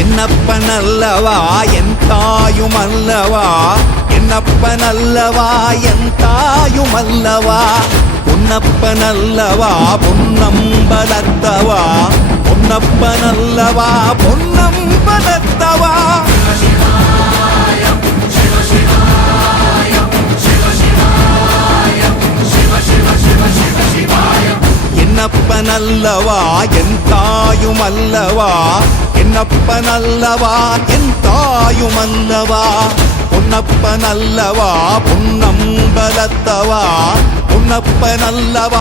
என்னப்பனல்லவா என் தாயுமல்லவா, என்னப்பனல்லவா என் தாயுமல்லவா, பொன்னப்பனல்லவா பொன்னம்பலத்தவா, பொன்னப்பனல்லவா பொன்னம்பலத்தவா. என்னப்பனல்லவா என் தாயுமல்லவா, என்னப்பனல்லவா என் தாயுமல்லவா, பொன்னப்பனல்லவா பொன்னம்பலத்தவா, பொன்னப்பனல்லவா